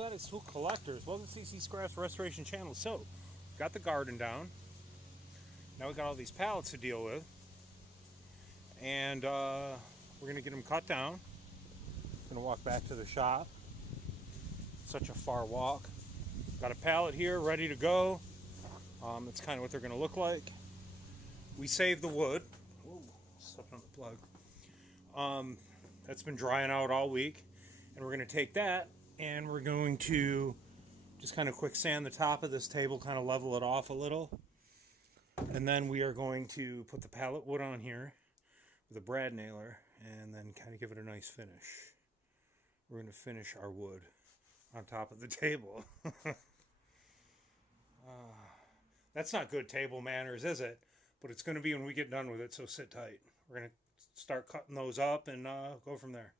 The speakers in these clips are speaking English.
Athletics Tool Collectors. Welcome to CC Scraps Restoration Channel. So, got the garden down. Now we got all these pallets to deal with. And we're going to get them cut down. Going to walk back to the shop. Such a far walk. Got a pallet here ready to go. That's kind of what they're going to look like. We saved the wood. Whoa, stepped on the plug. That's been drying out all week. And we're going to take that and we're going to just kind of quick sand the top of this table, kind of level it off a little. And then we are going to put the pallet wood on here with a brad nailer and then kind of give it a nice finish. We're going to finish our wood on top of the table. That's not good table manners, is it? But it's going to be when we get done with it, so sit tight. We're going to start cutting those up and go from there.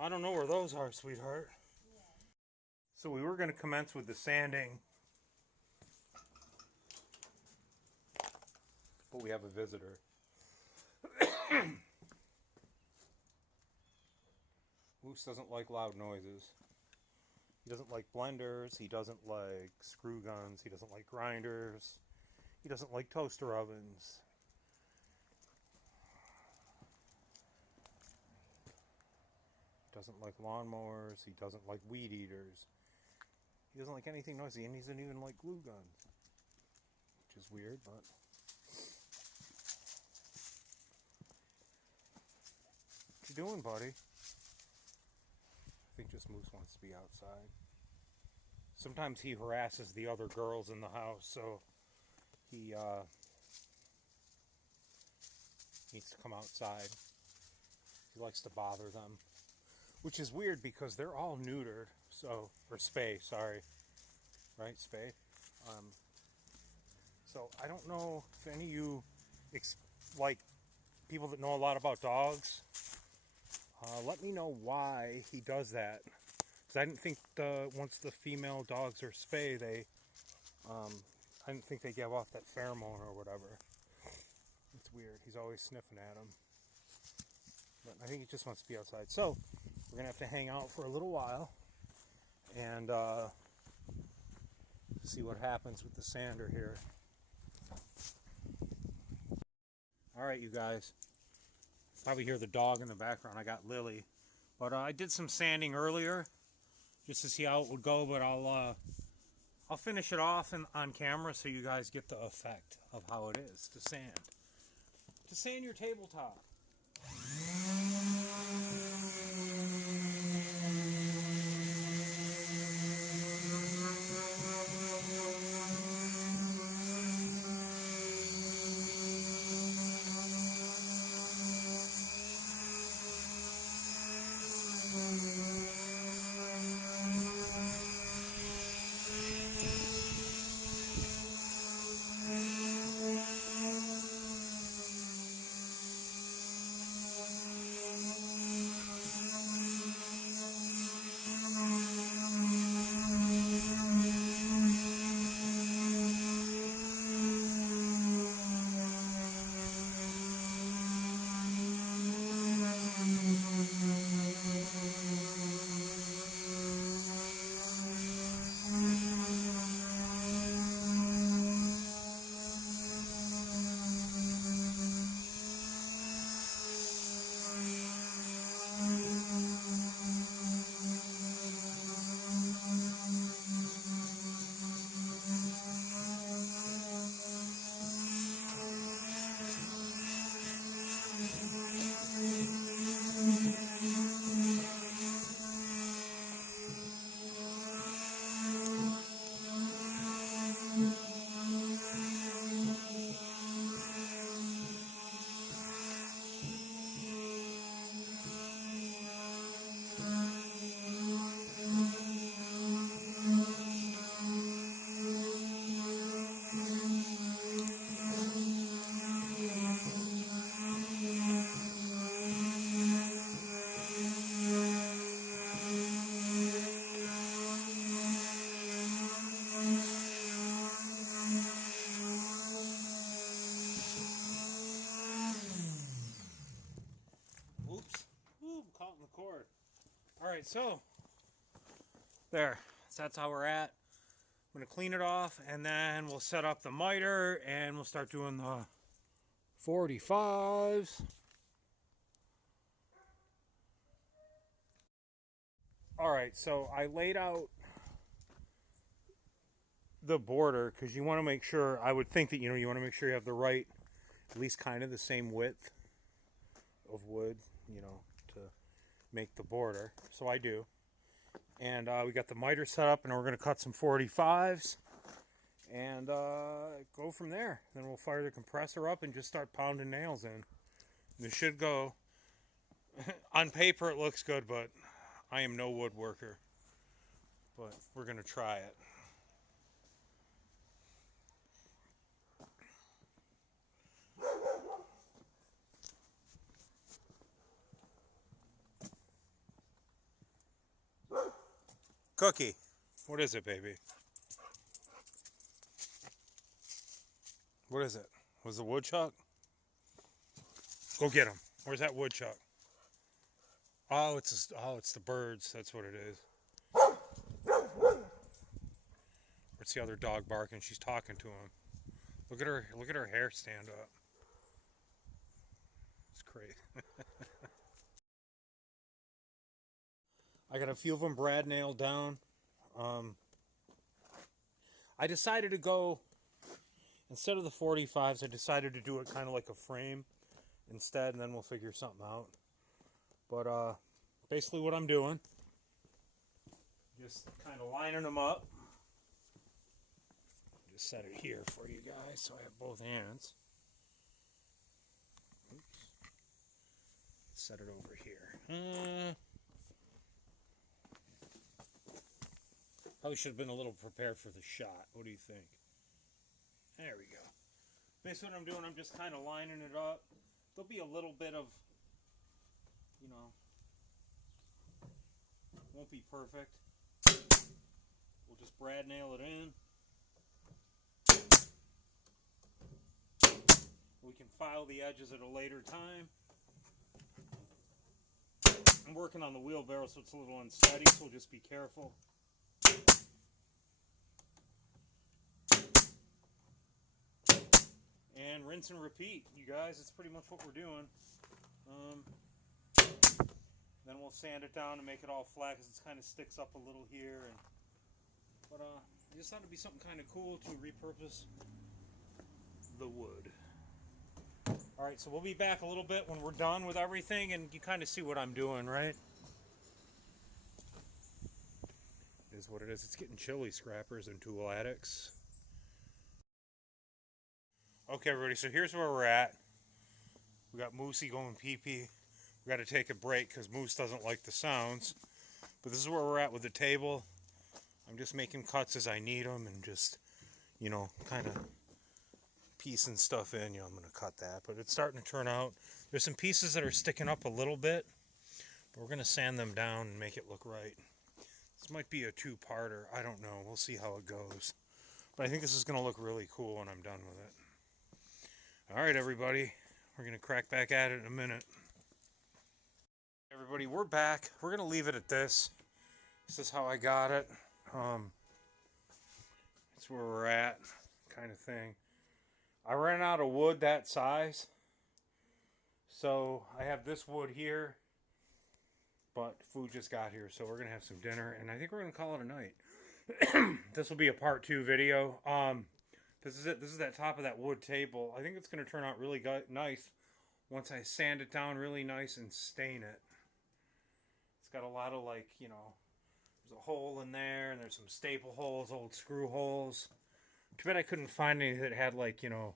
I don't know where those are, sweetheart. Yeah. So we were going to commence with the sanding, but we have a visitor. Moose doesn't like loud noises. He doesn't like blenders. He doesn't like screw guns. He doesn't like grinders. He doesn't like toaster ovens. Doesn't like lawnmowers. He doesn't like weed eaters. He doesn't like anything noisy, and he doesn't even like glue guns. Which is weird, but... What you doing, buddy? I think just Moose wants to be outside. Sometimes he harasses the other girls in the house, so he needs to come outside. He likes to bother them, which is weird because they're all neutered, so, or spay, sorry, right, spay. So I don't know if any of you like people that know a lot about dogs. Let me know why he does that. Because I didn't think once the female dogs are spay, I didn't think they give off that pheromone or whatever. It's weird. He's always sniffing at them. But I think he just wants to be outside. So we're gonna have to hang out for a little while and see what happens with the sander here. All right, you guys. Probably hear the dog in the background. I got Lily, but I did some sanding earlier just to see how it would go. But I'll finish it off on camera so you guys get the effect of how it is to sand your tabletop. Cord. All right, so there. So that's how we're at. I'm gonna clean it off, and then we'll set up the miter, and we'll start doing the 45s. All right, so I laid out the border because you want to make sure. I would think that you want to make sure you have the right, at least kind of the same width of wood, to make the border. So I do. And we got the miter set up, and we're going to cut some 45s and go from there. Then we'll fire the compressor up and just start pounding nails in. And it should go. On paper it looks good, but I am no woodworker. But we're going to try it. Cookie, what is it, baby? What is it? Was the woodchuck? Go get him. Where's that woodchuck? Oh, it's the birds. That's what it is. What's the other dog barking? She's talking to him. Look at her hair stand up. It's crazy. I got a few of them brad nailed down. I decided to go, instead of the 45s, I decided to do it kind of like a frame instead, and then we'll figure something out. But basically what I'm doing, just kind of lining them up. Just set it here for you guys so I have both hands. Oops. Set it over here. Probably should have been a little prepared for the shot. What do you think? There we go. Basically what I'm doing, I'm just kind of lining it up. There'll be a little bit of, you know, won't be perfect. We'll just brad nail it in. We can file the edges at a later time. I'm working on the wheelbarrow, so it's a little unsteady, so we'll just be careful. And rinse and repeat, you guys. That's pretty much what we're doing. Then we'll sand it down and make it all flat because it kind of sticks up a little here. But I just thought it'd be something kind of cool to repurpose the wood. Alright, so we'll be back a little bit when we're done with everything, and you kind of see what I'm doing, right? It is what it is. It's getting chilly, scrappers and tool addicts. Okay, everybody, so here's where we're at. We got Moosey going pee-pee. We got to take a break because Moose doesn't like the sounds. But this is where we're at with the table. I'm just making cuts as I need them and just, you know, kind of piecing stuff in. You know, I'm going to cut that. But it's starting to turn out. There's some pieces that are sticking up a little bit. But we're going to sand them down and make it look right. This might be a two-parter. I don't know. We'll see how it goes. But I think this is going to look really cool when I'm done with it. Alright, everybody. We're going to crack back at it in a minute. Everybody, we're back. We're going to leave it at this. This is how I got it. It's where we're at, kind of thing. I ran out of wood that size. So I have this wood here. But food just got here, so we're going to have some dinner. And I think we're going to call it a night. This will be a part 2 video. This is it. This is that top of that wood table. I think it's going to turn out really nice once I sand it down really nice and stain it. It's got a lot of, like, you know, there's a hole in there, and there's some staple holes, old screw holes. Too bad I couldn't find any that had, like, you know,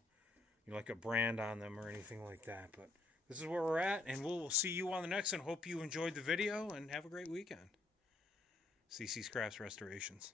like a brand on them or anything like that. But this is where we're at, and we'll see you on the next one. Hope you enjoyed the video, and have a great weekend. CC Scraps Restorations.